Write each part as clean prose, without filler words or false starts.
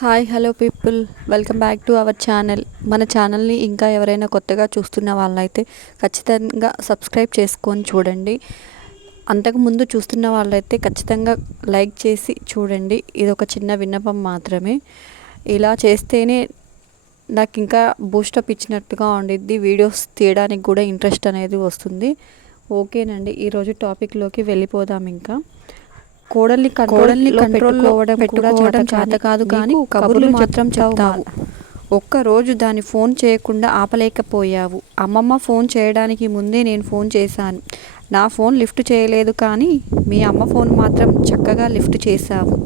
Hi hello people, welcome back to our channel. మన ఛానల్ని ఇంకా ఎవరైనా కొత్తగా చూస్తున్న వాళ్ళైతే ఖచ్చితంగా సబ్స్క్రైబ్ చేసుకొని చూడండి. అంతకుముందు చూస్తున్న వాళ్ళైతే ఖచ్చితంగా లైక్ చేసి చూడండి. ఇది ఒక చిన్న విన్నపం మాత్రమే. ఇలా చేస్తేనే నాకు ఇంకా బూస్టప్ ఇచ్చినట్టుగా ఉండిద్ది, వీడియోస్ తీయడానికి కూడా ఇంట్రెస్ట్ అనేది వస్తుంది. ఓకేనండి, ఈరోజు టాపిక్లోకి వెళ్ళిపోదాం. ఇంకా కోడల్ని కంట్రోల్లో పెట్టుకోవడం చేత కాదు కానీ కబుర్లు మాత్రం చెప్తావు. ఒక్కరోజు దాన్ని ఫోన్ చేయకుండా ఆపలేకపోయావు. అమ్మమ్మ ఫోన్ చేయడానికి ముందే నేను ఫోన్ చేశాను. నా ఫోన్ లిఫ్ట్ చేయలేదు కానీ మీ అమ్మ ఫోన్ మాత్రం చక్కగా లిఫ్ట్ చేశావు.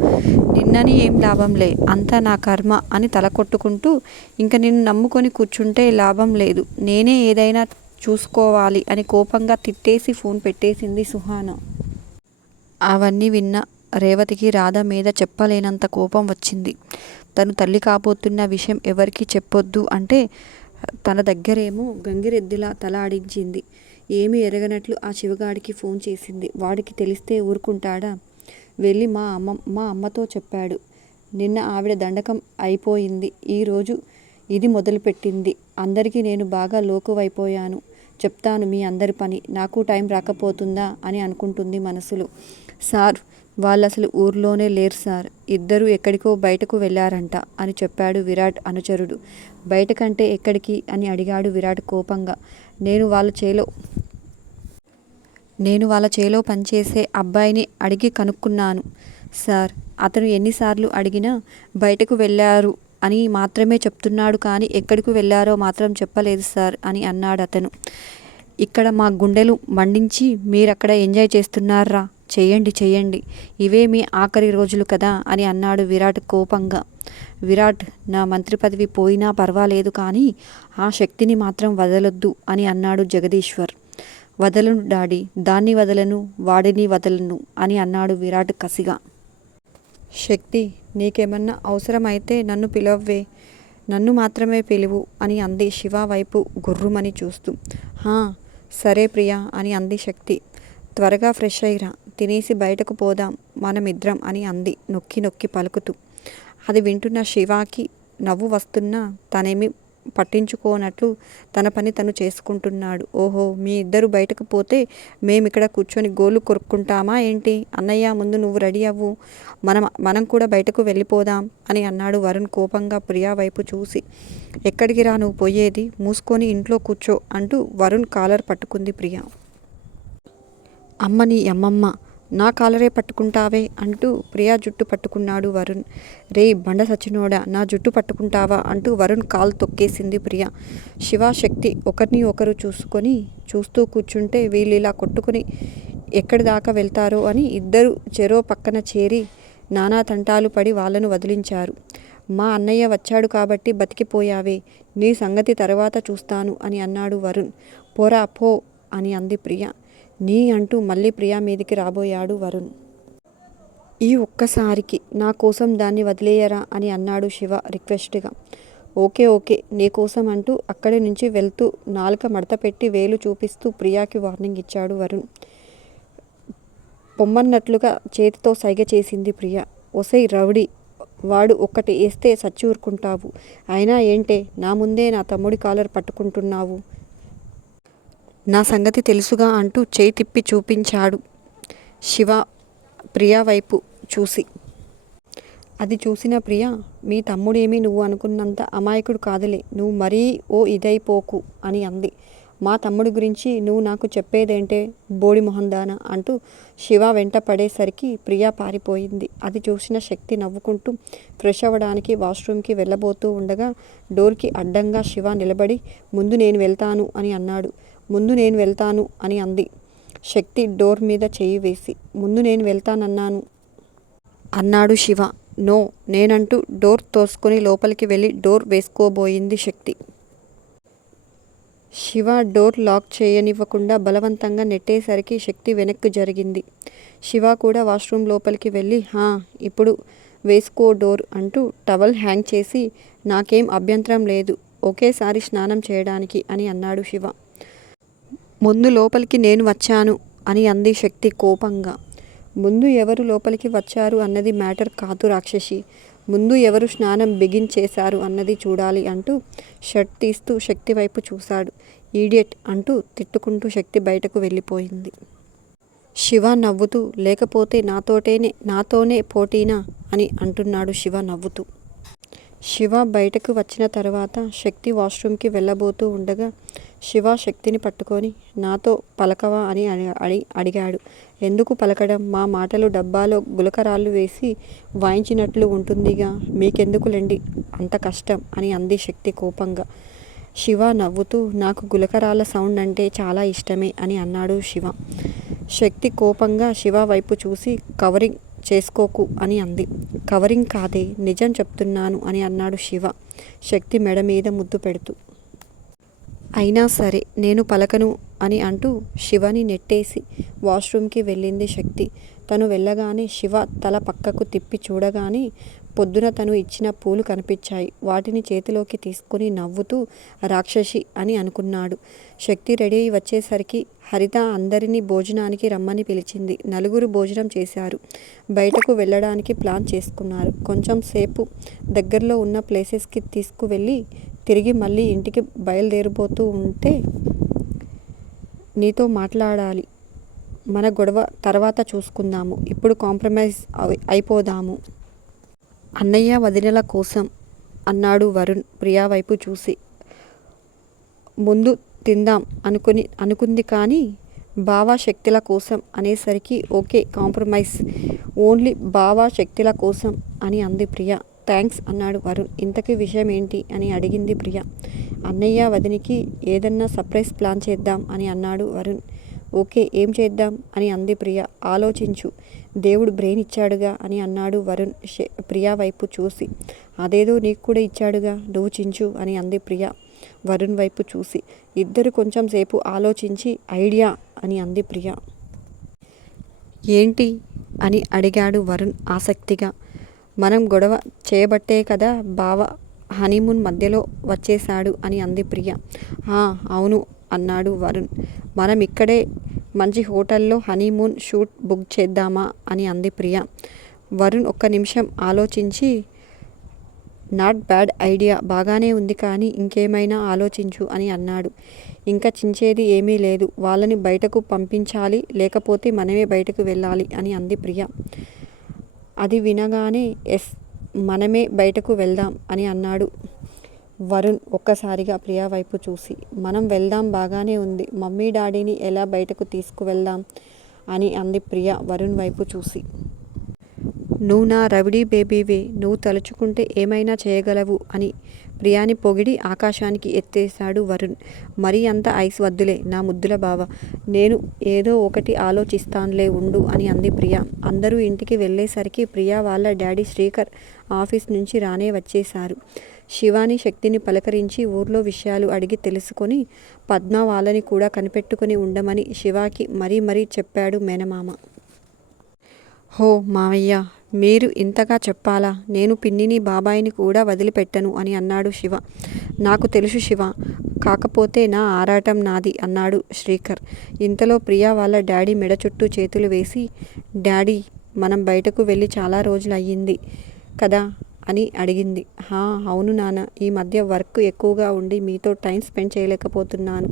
నిన్నని ఏం లాభంలే, అంతా నా కర్మ అని తల కొట్టుకుంటూ ఇంక నిన్ను నమ్ముకొని కూర్చుంటే లాభం లేదు, నేనే ఏదైనా చూసుకోవాలి అని కోపంగా తిట్టేసి ఫోన్ పెట్టేసింది సుహాన. అవన్నీ విన్న రేవతికి రాధ మీద చెప్పలేనంత కోపం వచ్చింది. తను తల్లి కాబోతున్న విషయం ఎవరికీ చెప్పొద్దు అంటే తన దగ్గరేమో గంగిరెద్దులా తల ఆడించింది. ఏమీ ఎరగనట్లు ఆ శివగాడికి ఫోన్ చేసింది. వాడికి తెలిస్తే ఊరుకుంటాడా? వెళ్ళి మా అమ్మతో చెప్పాడు. నిన్న ఆవిడ దండకం అయిపోయింది, ఈరోజు ఇది మొదలుపెట్టింది. అందరికీ నేను బాగా లోకువైపోయాను. చెప్తాను మీ అందరి పని. నాకు టైం రాకపోతుందా అని అనుకుంటుంది మనసులో. సార్, వాళ్ళు అసలు ఊర్లోనే లేరు సార్, ఇద్దరు ఎక్కడికో బయటకు వెళ్ళారంట అని చెప్పాడు విరాట్ అనుచరుడు. బయటకంటే ఎక్కడికి అని అడిగాడు విరాట్ కోపంగా. నేను వాళ్ళ చేలో పనిచేసే అబ్బాయిని అడిగి కనుక్కున్నాను సార్. అతను ఎన్నిసార్లు అడిగినా బయటకు వెళ్ళారు అని మాత్రమే చెప్తున్నాడు కానీ ఎక్కడికి వెళ్ళారో మాత్రం చెప్పలేదు సార్ అని అన్నాడు అతను. ఇక్కడ మా గుండెలు మండించి మీరక్కడ ఎంజాయ్ చేస్తున్నారా? చెయ్యండి, ఇవే మీ ఆఖరి రోజులు కదా అని అన్నాడు విరాట్ కోపంగా. విరాట్, నా మంత్రి పదవి పోయినా పర్వాలేదు కానీ ఆ శక్తిని మాత్రం వదలొద్దు అని అన్నాడు జగదీశ్వర్. వదలను డాడీ, దాన్ని వదలను, వాడిని వదలను అని అన్నాడు విరాట్ కసిగా. శక్తి, నీకేమన్నా అవసరమైతే నన్ను పిలవ్వే, నన్ను మాత్రమే పిలువు అని అంది శివ వైపు గుర్రుమని చూస్తూ. హా సరే ప్రియా అని అంది శక్తి. త్వరగా ఫ్రెష్ అయ్యిరా, తినేసి బయటకు పోదాం మనమిద్రం అని అంది నొక్కి నొక్కి పలుకుతూ. అది వింటున్న శివాకి నవ్వు వస్తున్నా తనేమి పట్టించుకోనట్లు తన పని తను చేసుకుంటున్నాడు. ఓహో, మీ ఇద్దరు బయటకు పోతే మేమిక్కడ కూర్చొని గోళ్ళు కొరుక్కుంటామా ఏంటి? అన్నయ్య, ముందు నువ్వు రెడీ అవ్వు, మనం కూడా బయటకు వెళ్ళిపోదాం అని అన్నాడు వరుణ్ కోపంగా ప్రియా వైపు చూసి. ఎక్కడికి రా నువ్వు పోయేది? మూసుకొని ఇంట్లో కూర్చో అంటూ వరుణ్ కాలర్ పట్టుకుంది ప్రియా. అమ్మ నీ అమ్మమ్మ, నా కాలరే పట్టుకుంటావే అంటూ ప్రియా జుట్టు పట్టుకున్నాడు వరుణ్. రే బండ సచ్చినోడా, నా జుట్టు పట్టుకుంటావా అంటూ వరుణ్ కాలు తొక్కేసింది ప్రియా. శివ, శక్తి ఒకరిని ఒకరు చూస్తూ కూర్చుంటే వీళ్ళు ఇలా కొట్టుకుని ఎక్కడి దాకా వెళ్తారో అని ఇద్దరు చెరో పక్కన చేరి నానా తంటాలు పడి వాళ్ళను వదిలించారు. మా అన్నయ్య వచ్చాడు కాబట్టి బతికిపోయావే, నీ సంగతి తర్వాత చూస్తాను అని అన్నాడు వరుణ్. పోరా పో అని అంది ప్రియా. నీ అంటూ మళ్ళీ ప్రియా మీదికి రాబోయాడు వరుణ్. ఈ ఒక్కసారికి నా కోసం దాన్ని వదిలేయరా అని అన్నాడు శివ రిక్వెస్ట్గా. ఓకే నీ కోసం అంటూ అక్కడి నుంచి వెళ్తూ నాలుక మడతపెట్టి వేలు చూపిస్తూ ప్రియాకి వార్నింగ్ ఇచ్చాడు వరుణ్. పొమ్మన్నట్లుగా చేతితో సైగ చేసింది ప్రియా. ఒసై రౌడీ, వాడు ఒక్కటి వేస్తే సచ్చి ఊరుకుంటావు. అయినా ఏంటే నా ముందే నా తమ్ముడి కాలర్ పట్టుకుంటున్నావు? నా సంగతి తెలుసుగా అంటూ చేయి తిప్పి చూపించాడు శివ ప్రియా వైపు చూసి. అది చూసిన ప్రియ, మీ తమ్ముడేమీ నువ్వు అనుకున్నంత అమాయకుడు కాదులే, నువ్వు మరీ ఇదైపోకు అని అంది. మా తమ్ముడి గురించి నువ్వు నాకు చెప్పేదేంటే బోడి మొహందానా అంటూ శివ వెంట పడేసరికి ప్రియా పారిపోయింది. అది చూసిన శక్తి నవ్వుకుంటూ ఫ్రెష్ అవ్వడానికి వాష్రూమ్కి వెళ్ళబోతూ ఉండగా డోర్కి అడ్డంగా శివ నిలబడి ముందు నేను వెళ్తాను అని అన్నాడు. ముందు నేను వెళ్తాను అని అంది శక్తి డోర్ మీద చెయ్యి వేసి. ముందు నేను వెళ్తానన్నాను అన్నాడు శివ. నో నేనంటూ డోర్ తోసుకొని లోపలికి వెళ్ళి డోర్ వేసుకోబోయింది శక్తి. శివ డోర్ లాక్ చేయనివ్వకుండా బలవంతంగా నెట్టేసరికి శక్తి వెనక్కు జరిగింది. శివ కూడా వాష్రూమ్ లోపలికి వెళ్ళి ఇప్పుడు వేసుకో డోర్ అంటూ టవల్ హ్యాంగ్ చేసి నాకేం అభ్యంతరం లేదు, ఒకేసారి స్నానం చేయడానికి అని అన్నాడు శివ. ముందు లోపలికి నేను వచ్చాను అని అంది శక్తి కోపంగా. ముందు ఎవరు లోపలికి వచ్చారు అన్నది మ్యాటర్ కాదు రాక్షసి, ముందు ఎవరు స్నానం బిగిన్ చేశారు అన్నది చూడాలి అంటూ షర్ట్ తీస్తూ శక్తి వైపు చూశాడు. ఈడియట్ అంటూ తిట్టుకుంటూ శక్తి బయటకు వెళ్ళిపోయింది. శివ నవ్వుతూ లేకపోతే నాతోనే పోటీనా అని అంటున్నాడు శివ నవ్వుతూ. శివ బయటకు వచ్చిన తర్వాత శక్తి వాష్రూమ్కి వెళ్ళబోతూ ఉండగా శివ శక్తిని పట్టుకొని నాతో పలకవా అని అడిగాడు. ఎందుకు పలకడం? మా మాటలు డబ్బాలో గులకరాళ్ళు వేసి వాయించినట్లు ఉంటుందిగా, మీకెందుకులేండి అంత కష్టం అని అంది శక్తి కోపంగా. శివ నవ్వుతూ నాకు గులకరాళ్ళ సౌండ్ అంటే చాలా ఇష్టమే అని అన్నాడు శివ. శక్తి కోపంగా శివ వైపు చూసి కవరింగ్ చేసుకోకు అని అంది. కవరింగ్ కాదే, నిజం చెప్తున్నాను అని అన్నాడు శివ శక్తి మెడ మీద ముద్దు పెడుతూ. అయినా సరే నేను పలకను అని అంటూ శివని నెట్టేసి వాష్రూమ్కి వెళ్ళింది శక్తి. తను వెళ్ళగానే శివ తల పక్కకు తిప్పి చూడగానే పొద్దున తను ఇచ్చిన పూలు కనిపించాయి. వాటిని చేతిలోకి తీసుకుని నవ్వుతూ రాక్షసి అని అనుకున్నాడు. శక్తి రెడీ అయి వచ్చేసరికి హరిత అందరినీ భోజనానికి రమ్మని పిలిచింది. నలుగురు భోజనం చేశారు. బయటకు వెళ్ళడానికి ప్లాన్ చేసుకున్నారు. కొంచెం సేపు దగ్గరలో ఉన్న ప్లేసెస్కి తీసుకువెళ్ళి తిరిగి మళ్ళీ ఇంటికి బయలుదేరిపోతూ ఉంటే నీతో మాట్లాడాలి, మన గొడవ తర్వాత చూసుకుందాము, ఇప్పుడు కాంప్రమైజ్ అయిపోదాము అన్నయ్య వదినల కోసం అన్నాడు వరుణ్ ప్రియా వైపు చూసి. ముందు తిందాం అనుకుంది కానీ బావా శక్తుల కోసం అనేసరికి ఓకే కాంప్రమైజ్, ఓన్లీ బావా శక్తుల కోసం అని అంది ప్రియ. థ్యాంక్స్ అన్నాడు వరుణ్. ఇంతకీ విషయం ఏంటి అని అడిగింది ప్రియ. అన్నయ్య వదినికి ఏదన్నా సర్ప్రైజ్ ప్లాన్ చేద్దాం అని అన్నాడు వరుణ్. ఓకే ఏం చేద్దాం అని అంది ప్రియ. ఆలోచించు, దేవుడు బ్రెయిన్ ఇచ్చాడుగా అని అన్నాడు వరుణ్ ప్రియా వైపు చూసి. అదేదో నీకు కూడా ఇచ్చాడుగా, నువ్వు చించు అని అంది ప్రియ వరుణ్ వైపు చూసి. ఇద్దరు కొంచెం సేపు ఆలోచించి ఐడియా అని అంది ప్రియ. ఏంటి అని అడిగాడు వరుణ్ ఆసక్తిగా. మనం గొడవ చేయబట్టే కదా బావ హనీమూన్ మధ్యలో వచ్చేశాడు అని అంది ప్రియ. అవును అన్నాడు వరుణ్. మనం ఇక్కడే మంచి హోటల్లో హనీమూన్ షూట్ బుక్ చేద్దామా అని అంది ప్రియ. వరుణ్ ఒక్క నిమిషం ఆలోచించి నాట్ బ్యాడ్ ఐడియా, బాగానే ఉంది కానీ ఇంకేమైనా ఆలోచించు అని అన్నాడు. ఇంకా చించేది ఏమీ లేదు, వాళ్ళని బయటకు పంపించాలి, లేకపోతే మనమే బయటకు వెళ్ళాలి అని అంది ప్రియ. అది వినగానే ఎస్, మనమే బయటకు వెళ్దాం అని అన్నాడు వరుణ్ ఒక్కసారిగా ప్రియా వైపు చూసి. మనం వెళ్దాం బాగానే ఉంది, మమ్మీ డాడీని ఎలా బయటకు తీసుకువెళ్దాం అని అంది ప్రియ వరుణ్ వైపు చూసి. నువ్వు నా రవిడీ బేబీవే, నువ్వు తలుచుకుంటే ఏమైనా చేయగలవు అని ప్రియాని పొగిడి ఆకాశానికి ఎత్తేశాడు వరుణ్. మరీ అంత ఐస్ వద్దులే నా ముద్దుల బావ, నేను ఏదో ఒకటి ఆలోచిస్తానులే ఉండు అని అంది ప్రియ. అందరూ ఇంటికి వెళ్ళేసరికి ప్రియా వాళ్ళ డాడీ శ్రీకర్ ఆఫీస్ నుంచి రానే వచ్చేశారు. శివాని శక్తిని పలకరించి ఊర్లో విషయాలు అడిగి తెలుసుకొని పద్మ వాళ్ళని కూడా కనిపెట్టుకుని ఉండమని శివాకి మరీ చెప్పాడు మేనమామ. హో మావయ్య, మీరు ఇంతగా చెప్పాలా, నేను పిన్నిని బాబాయిని కూడా వదిలిపెట్టను అని అన్నాడు శివ. నాకు తెలుసు శివ, కాకపోతే నా ఆరాటం నాది అన్నాడు శ్రీకర్. ఇంతలో ప్రియా వాళ్ళ డాడీ మెడ చుట్టూ చేతులు వేసి, డాడీ మనం బయటకు వెళ్ళి చాలా రోజులు అయ్యింది కదా అని అడిగింది. అవును నాన్న, ఈ మధ్య వర్క్ ఎక్కువగా ఉండి మీతో టైం స్పెండ్ చేయలేకపోతున్నాను,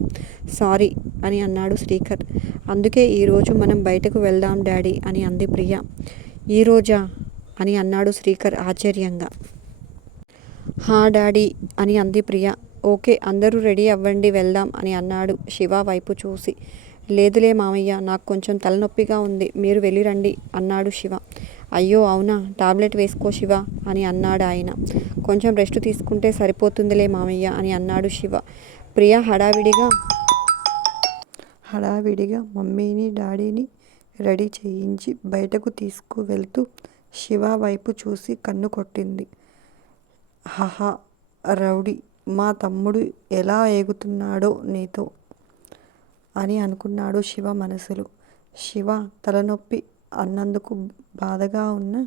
సారీ అని అన్నాడు శ్రీకర్. అందుకే ఈరోజు మనం బయటకు వెళ్దాం డాడీ అని అంది ప్రియ. ఈరోజా అని అన్నాడు శ్రీకర్ ఆశ్చర్యంగా. డాడీ అని అంది ప్రియ. ఓకే అందరూ రెడీ అవ్వండి వెళ్దాం అని అన్నాడు శివ వైపు చూసి. లేదులే మామయ్య, నాకు కొంచెం తలనొప్పిగా ఉంది, మీరు వెళ్ళిరండి అన్నాడు శివ. అయ్యో అవునా, టాబ్లెట్ వేసుకో శివ అని అన్నాడు ఆయన. కొంచెం రెస్ట్ తీసుకుంటే సరిపోతుందిలే మామయ్య అని అన్నాడు శివ. ప్రియ హడావిడిగా మమ్మీని డాడీని రెడీ చేయించి బయటకు తీసుకువెళ్తూ శివ వైపు చూసి కన్ను కొట్టింది. రౌడీ, మా తమ్ముడు ఎలా ఏగుతున్నాడో నీతో అని అనుకున్నాడు శివ మనసులో. శివ తలనొప్పి అన్నందుకు బాధగా ఉన్నా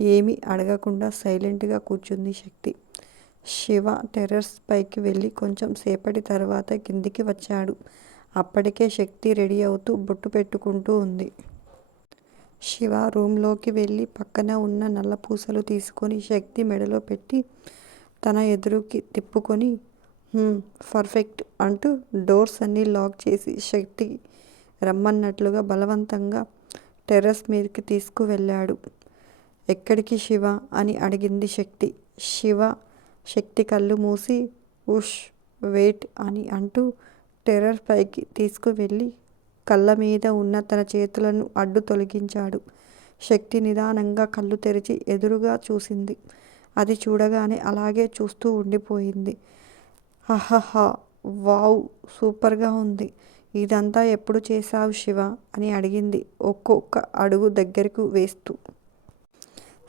ఏమీ అడగకుండా సైలెంట్గా కూర్చుంది శక్తి. శివ టెర్రస్ పైకి వెళ్ళి కొంచెం సేపటి తర్వాత కిందికి వచ్చాడు. అప్పటికే శక్తి రెడీ అవుతూ బొట్టు పెట్టుకుంటూ ఉంది. శివ రూంలోకి వెళ్ళి పక్కన ఉన్న నల్లపూసలు తీసుకొని శక్తి మెడలో పెట్టి తన ఎదురుకి తిప్పుకొని పర్ఫెక్ట్ అంటూ డోర్స్ అన్నీ లాక్ చేసి శక్తి రమ్మన్నట్లుగా బలవంతంగా టెర్రస్ మీదకి తీసుకువెళ్ళాడు. ఎక్కడికి శివ అని అడిగింది శక్తి. శక్తి కళ్ళు మూసి ఉష్ వెయిట్ అని అంటూ టెర్రస్ పైకి తీసుకువెళ్ళి కళ్ళమీద ఉన్న తన చేతులను అడ్డు తొలగించాడు. శక్తి నిదానంగా కళ్ళు తెరిచి ఎదురుగా చూసింది. అది చూడగానే అలాగే చూస్తూ ఉండిపోయింది. హహహా వావ్ సూపర్గా ఉంది. ఇదంతా ఎప్పుడు చేశావు శివ అని అడిగింది ఒక్కొక్క అడుగు దగ్గరకు వేస్తూ.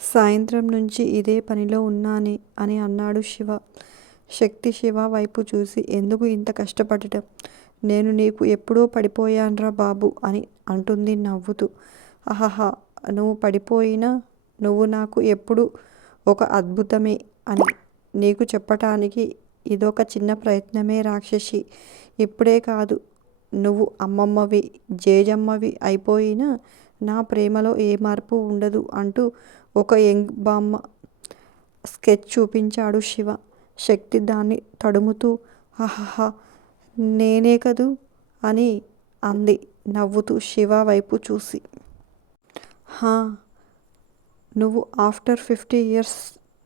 సాయంత్రం నుంచి ఇదే పనిలో ఉన్నానే అని అన్నాడు శివ. శక్తి శివ వైపు చూసి ఎందుకు ఇంత కష్టపడటం? నేను నీకు ఎప్పుడో పడిపోయాన్రా బాబు అని అంటుంది నవ్వుతూ. అహహా నువ్వు పడిపోయినా నువ్వు నాకు ఎప్పుడు ఒక అద్భుతమే అని నీకు చెప్పటానికి ఇదొక చిన్న ప్రయత్నమే రాక్షసి. ఇప్పుడే కాదు నువ్వు అమ్మమ్మవి జేజమ్మవి అయిపోయినా నా ప్రేమలో ఏ మార్పు ఉండదు అంటూ ఒక యంగ్ బామ్మ స్కెచ్ చూపించాడు శివ. శక్తి దాన్ని తడుముతూ హహహా నేనే కదూ అని అంది నవ్వుతూ శివ వైపు చూసి. హా నువ్వు ఆఫ్టర్ 50 years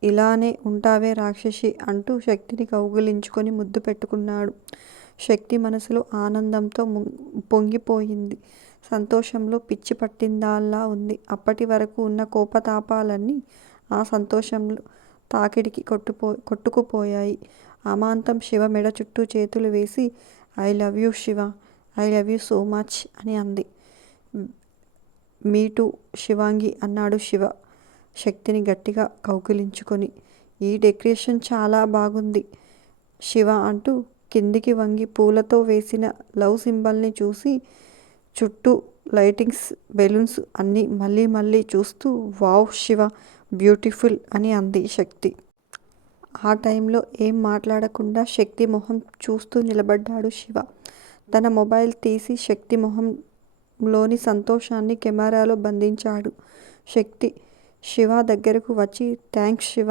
ఇలానే ఉంటావే రాక్షసి అంటూ శక్తిని కౌగిలించుకొని ముద్దు పెట్టుకున్నాడు. శక్తి మనసులో ఆనందంతో పొంగిపోయింది. సంతోషంలో పిచ్చి పట్టిందాల్లా ఉంది. అప్పటి వరకు ఉన్న కోపతాపాలన్నీ ఆ సంతోషంలో తాకిడికి కొట్టుకుపోయాయి. అమాంతం శివ మెడ చుట్టూ చేతులు వేసి I love you Shiva, I love you so much అని అంది. మీటూ శివాంగి అన్నాడు శివ శక్తిని గట్టిగా కౌగిలించుకొని. ఈ డెకరేషన్ చాలా బాగుంది శివ అంటూ కిందికి వంగి పూలతో వేసిన లవ్ సింబల్ని చూసి చుట్టూ లైటింగ్స్ బెలూన్స్ అన్నీ మళ్ళీ మళ్ళీ చూస్తూ వావ్ శివ బ్యూటిఫుల్ అని అంది శక్తి. ఆ టైంలో ఏం మాట్లాడకుండా శక్తి మొహం చూస్తూ నిలబడ్డాడు శివ. తన మొబైల్ తీసి శక్తి మొహంలోని సంతోషాన్ని కెమెరాలో బంధించాడు. శక్తి శివ దగ్గరకు వచ్చి థ్యాంక్స్ శివ,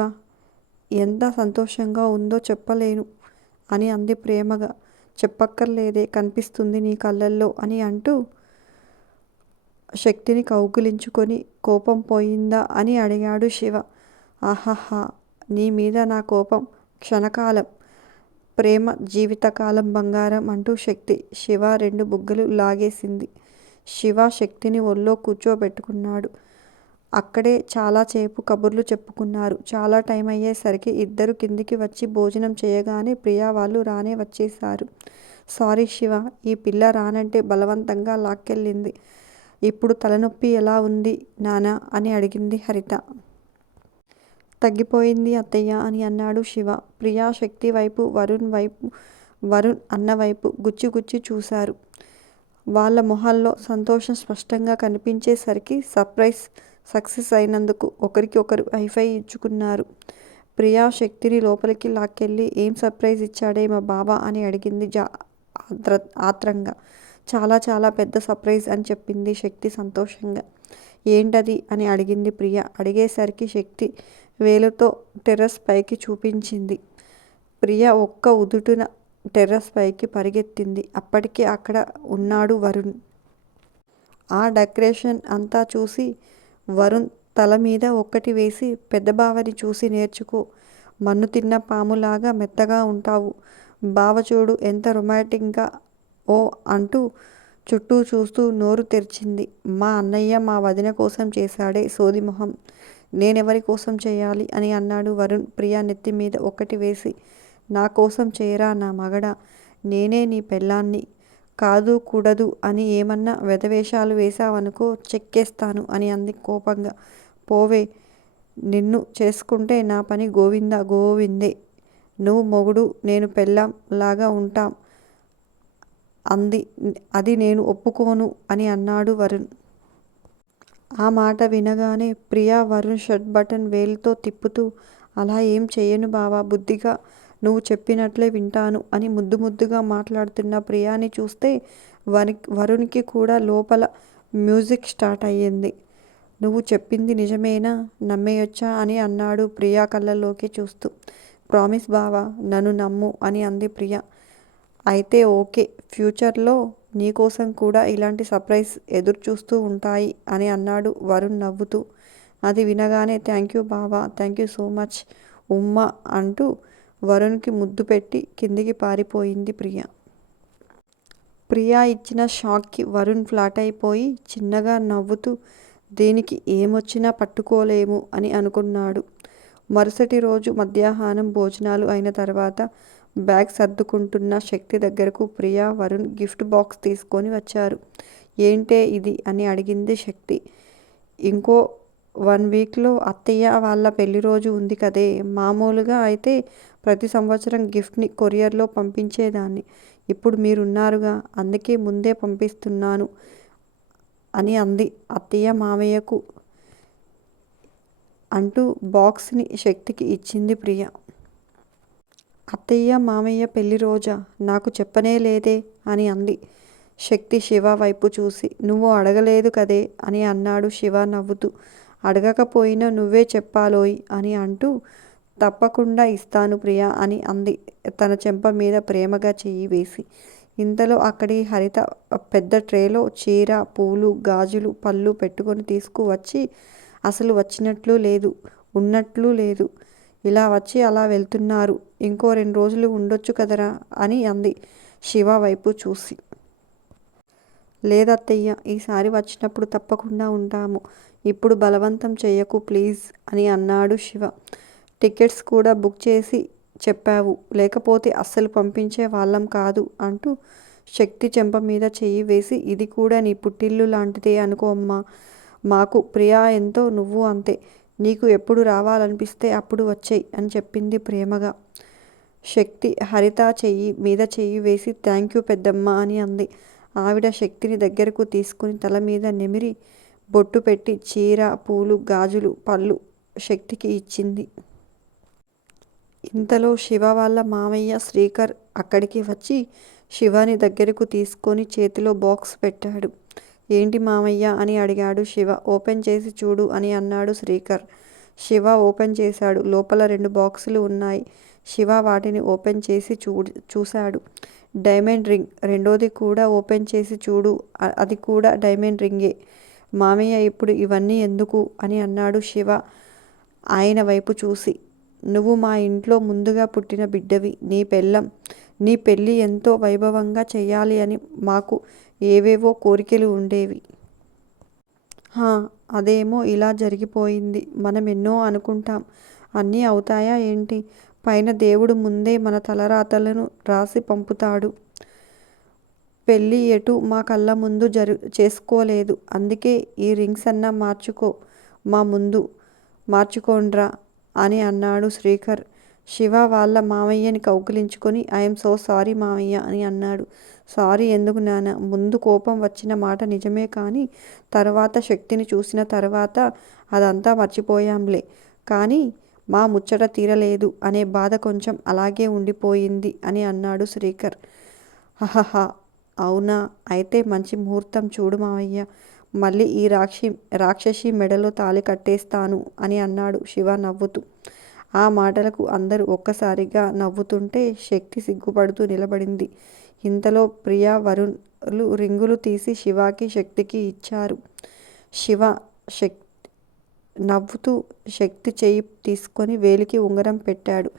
ఎంత సంతోషంగా ఉందో చెప్పలేను అని అంది ప్రేమగా. చెప్పక్కర్లేదే కనిపిస్తుంది నీ కళ్ళల్లో అని అంటూ శక్తిని కౌగిలించుకొని కోపం పోయిందా అని అడిగాడు శివ. ఆహాహా నీ మీద నా కోపం క్షణకాలం, ప్రేమ జీవితకాలం బంగారం అంటూ శక్తి శివ 2 బుగ్గలు లాగేసింది. శివ శక్తిని ఒళ్ళో కూర్చోబెట్టుకున్నాడు. అక్కడే చాలాసేపు కబుర్లు చెప్పుకున్నారు. చాలా టైం అయ్యేసరికి ఇద్దరు కిందికి వచ్చి భోజనం చేయగానే ప్రియా వాళ్ళు రానే వచ్చేశారు. సారీ శివ, ఈ పిల్ల రానంటే బలవంతంగా లాక్కెళ్ళింది. ఇప్పుడు తలనొప్పి ఎలా ఉంది నానా అని అడిగింది హరిత. తగ్గిపోయింది అత్తయ్య అని అన్నాడు శివ. ప్రియా శక్తి వైపు వరుణ్ అన్న వైపు గుచ్చి గుచ్చి చూశారు. వాళ్ళ మొహాల్లో సంతోషం స్పష్టంగా కనిపించేసరికి సర్ప్రైజ్ సక్సెస్ అయినందుకు ఒకరికి ఒకరు హైఫై ఇచ్చుకున్నారు. ప్రియా శక్తిని లోపలికి లాక్కెళ్ళి ఏం సర్ప్రైజ్ ఇచ్చాడే మా బావ అని అడిగింది ఆత్రంగా. చాలా చాలా పెద్ద సర్ప్రైజ్ అని చెప్పింది శక్తి సంతోషంగా. ఏంటది అని అడిగింది ప్రియ. అడిగేసరికి శక్తి వేలుతో టెర్రస్ పైకి చూపించింది. ప్రియ ఒక్క ఉదుటున టెర్రస్ పైకి పరిగెత్తింది. అప్పటికే అక్కడ ఉన్నాడు వరుణ్. ఆ డెకరేషన్ అంతా చూసి వరుణ్ తల మీద ఒక్కటి వేసి పెద్ద బావని చూసి నేర్చుకో, మన్ను తిన్న పాములాగా మెత్తగా ఉంటావు. బావ చూడు ఎంత రొమాంటిక్గా ఓ అంటూ చుట్టూ చూస్తూ నోరు తెరిచింది. మా అన్నయ్య మా వదిన కోసం చేశాడే సోదిమొహం, నేనెవరి కోసం చేయాలి అని అన్నాడు వరుణ్ ప్రియా నెత్తి మీద ఒక్కటి వేసి. నా కోసం చేయరా నా మగడా, నేనే నీ పెళ్ళాన్ని. కాదు కూడదు అని ఏమన్నా వెధవేషాలు వేశావనుకో చెక్కేస్తాను అని అంది కోపంగా. పోవే, నిన్ను చేసుకుంటే నా పని గోవిందా గోవిందే. నువ్వు మొగుడు నేను పెళ్ళాం లాగా ఉంటాం అంది. అది నేను ఒప్పుకోను అని అన్నాడు వరుణ్. ఆ మాట వినగానే ప్రియా వరుణ్ షర్ట్ బటన్ వేలుతో తిప్పుతూ అలా ఏం చెయ్యను బావా, బుద్ధిగా నువ్వు చెప్పినట్లే వింటాను అని ముద్దు ముద్దుగా మాట్లాడుతున్న ప్రియాని చూస్తే వరుణ్కి కూడా లోపల మ్యూజిక్ స్టార్ట్ అయ్యింది. నువ్వు చెప్పింది నిజమేనా? నమ్మేయొచ్చా అని అన్నాడు ప్రియా కళ్ళల్లోకి చూస్తూ. ప్రామిస్ బావా, నన్ను నమ్ము అని అంది ప్రియ. అయితే ఓకే, ఫ్యూచర్లో నీకోసం కూడా ఇలాంటి సర్ప్రైజ్ ఎదురు చూస్తూ ఉంటాయి అని అన్నాడు వరుణ్ నవ్వుతూ. అది వినగానే థ్యాంక్ యూ బావా, థ్యాంక్ యూ సో మచ్ ఉమ్మా అంటూ వరుణ్కి ముద్దు పెట్టి కిందికి పారిపోయింది ప్రియ. ప్రియా ఇచ్చిన షాక్కి వరుణ్ ఫ్లాట్ అయిపోయి చిన్నగా నవ్వుతూ దీనికి ఏమొచ్చినా పట్టుకోలేము అని అనుకున్నాడు. మరుసటి రోజు మధ్యాహ్నం భోజనాలు అయిన తర్వాత బ్యాగ్ సర్దుకుంటున్న శక్తి దగ్గరకు ప్రియా, వరుణ్ గిఫ్ట్ బాక్స్ తీసుకొని వచ్చారు. ఏంటే ఇది అని అడిగింది శక్తి. ఇంకో 1 వీక్లో అత్తయ్య వాళ్ళ పెళ్లిరోజు ఉంది కదే. మామూలుగా అయితే ప్రతి సంవత్సరం గిఫ్ట్ని కొరియర్లో పంపించేదాన్ని. ఇప్పుడు మీరున్నారుగా, అందుకే ముందే పంపిస్తున్నాను అని అంది. అత్తయ్య మామయ్యకు అంటూ బాక్స్ని శక్తికి ఇచ్చింది ప్రియ. అత్తయ్య మామయ్య పెళ్లి రోజా? నాకు చెప్పనే లేదే అని అంది శక్తి శివ వైపు చూసి. నువ్వు అడగలేదు కదే అని అన్నాడు శివ నవ్వుతూ. అడగకపోయినా నువ్వే చెప్పాలోయ్ అని అంటూ తప్పకుండా ఇస్తాను ప్రియా అని అంది తన చెంప మీద ప్రేమగా చెయ్యి వేసి. ఇంతలో అక్కడికి హరిత పెద్ద ట్రేలో చీర, పూలు, గాజులు, పళ్ళు పెట్టుకొని తీసుకువచ్చి అసలు వచ్చినట్లు లేదు, ఉన్నట్లు లేదు, ఇలా వచ్చి అలా వెళ్తున్నారు. ఇంకో 2 రోజులు ఉండొచ్చు కదరా అని అంది శివ వైపు చూసి. లేదత్తయ్య, ఈసారి వచ్చినప్పుడు తప్పకుండా ఉంటాము. ఇప్పుడు బలవంతం చెయ్యకు ప్లీజ్ అని అన్నాడు శివ. టికెట్స్ కూడా బుక్ చేసి చెప్పావు, లేకపోతే అస్సలు పంపించే వాళ్ళం కాదు అంటూ శక్తి చెంప మీద చెయ్యి వేసి, ఇది కూడా నీ పుట్టిల్లు లాంటిదే అనుకో అమ్మా. మాకు ప్రియా ఎంతో, నువ్వు అంతే. నీకు ఎప్పుడు రావాలనిపిస్తే అప్పుడు వచ్చేయ్ అని చెప్పింది ప్రేమగా. శక్తి హరిత చెయ్యి మీద చెయ్యి వేసి థ్యాంక్ యూ పెద్దమ్మ అని అంది. ఆవిడ శక్తిని దగ్గరకు తీసుకుని తల మీద నిమిరి బొట్టు పెట్టి చీర, పూలు, గాజులు, పళ్ళు శక్తికి ఇచ్చింది. ఇంతలో శివ వాళ్ళ మామయ్య శ్రీకర్ అక్కడికి వచ్చి శివాని దగ్గరకు తీసుకొని చేతిలో బాక్స్ పెట్టాడు. ఏంటి మామయ్య అని అడిగాడు శివ. ఓపెన్ చేసి చూడు అని అన్నాడు శ్రీకర్. శివ ఓపెన్ చేశాడు. లోపల 2 బాక్సులు ఉన్నాయి. శివ వాటిని ఓపెన్ చేసి చూశాడు. Diamond ring. రెండోది కూడా ఓపెన్ చేసి చూడు, అది కూడా డైమండ్ రింగే. మామయ్య ఇప్పుడు ఇవన్నీ ఎందుకు అని అన్నాడు శివ ఆయన వైపు చూసి. నువ్వు మా ఇంట్లో ముందుగా పుట్టిన బిడ్డవి, నీ పెళ్ళి ఎంతో వైభవంగా చెయ్యాలి అని మాకు ఏవేవో కోరికలు ఉండేవి. అదేమో ఇలా జరిగిపోయింది. మనం ఎన్నో అనుకుంటాం, అన్నీ అవుతాయా ఏంటి? పైన దేవుడు ముందే మన తలరాతలను రాసి పంపుతాడు. పెళ్ళి ఎటు మా కళ్ళ ముందు చేసుకోలేదు. అందుకే ఈ రింగ్స్ అన్నా మా ముందు మార్చుకోండ్రా అని అన్నాడు శ్రీకర్. శివ వాళ్ళ మామయ్యని కౌగిలించుకొని ఐఎమ్ సో సారీ మామయ్య అని అన్నాడు. సారీ ఎందుకు నాన్న? ముందు కోపం వచ్చిన మాట నిజమే, కానీ తర్వాత శక్తిని చూసిన తర్వాత అదంతా మర్చిపోయాంలే. కానీ మా ముచ్చట తీరలేదు అనే బాధ కొంచెం అలాగే ఉండిపోయింది అని అన్నాడు శ్రీకర్. హహహా, అవునా? అయితే మంచి ముహూర్తం చూడు మావయ్య, మళ్ళీ ఈ రాక్షసి మెడలో తాళి కట్టేస్తాను అని అన్నాడు శివ నవ్వుతూ. ఆ మాటలకు అందరూ ఒక్కసారిగా నవ్వుతుంటే శక్తి సిగ్గుపడుతూ నిలబడింది. ఇంతలో ప్రియా, వరుణ్లు రింగులు తీసి శివకి, శక్తికి ఇచ్చారు. శివ నవ్వుతూ శక్తి చెయ్యి తీసుకొని వేలికి ఉంగరం పెట్టాడు.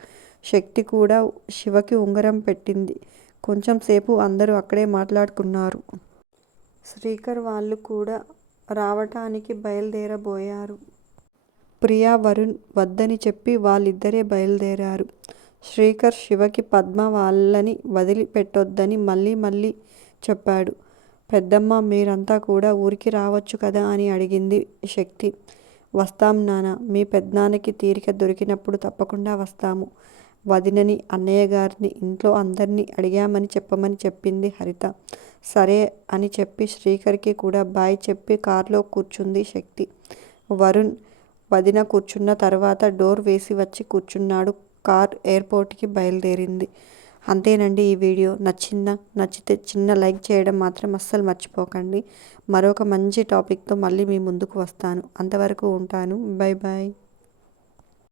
శక్తి కూడా శివకి ఉంగరం పెట్టింది. కొంచెం సేపు అందరూ అక్కడే మాట్లాడుకున్నారు. శ్రీకర్ వాళ్ళు కూడా రావటానికి బయలుదేరబోయారు. ప్రియా, వరుణ్ వద్దని చెప్పి వాళ్ళిద్దరే బయలుదేరారు. శ్రీకర్ శివకి పద్మ వాళ్ళని వదిలి పెట్టొద్దని మళ్ళీ చెప్పాడు. పెద్దమ్మ, మీరంతా కూడా ఊరికి రావచ్చు కదా అని అడిగింది శక్తి. వస్తాం నాన్న, మీ పెద్దనాన్నకి తీరిక దొరికినప్పుడు తప్పకుండా వస్తాము. వదినని, అన్నయ్య గారిని, ఇంట్లో అందరినీ అడిగామని చెప్పమని చెప్పింది హరిత. సరే అని చెప్పి శ్రీకర్కి కూడా బాయ్ చెప్పి కారులో కూర్చుంది శక్తి. వరుణ్, వదిన కూర్చున్న తర్వాత డోర్ వేసి వచ్చి కూర్చున్నాడు. కార్ ఎయిర్పోర్ట్కి బయలుదేరింది. అంతేనండి ఈ వీడియో. నచ్చితే చిన్న లైక్ చేయడం మాత్రం అస్సలు మర్చిపోకండి. మరొక మంచి టాపిక్తో మళ్ళీ మీ ముందుకు వస్తాను. అంతవరకు ఉంటాను. Bye bye.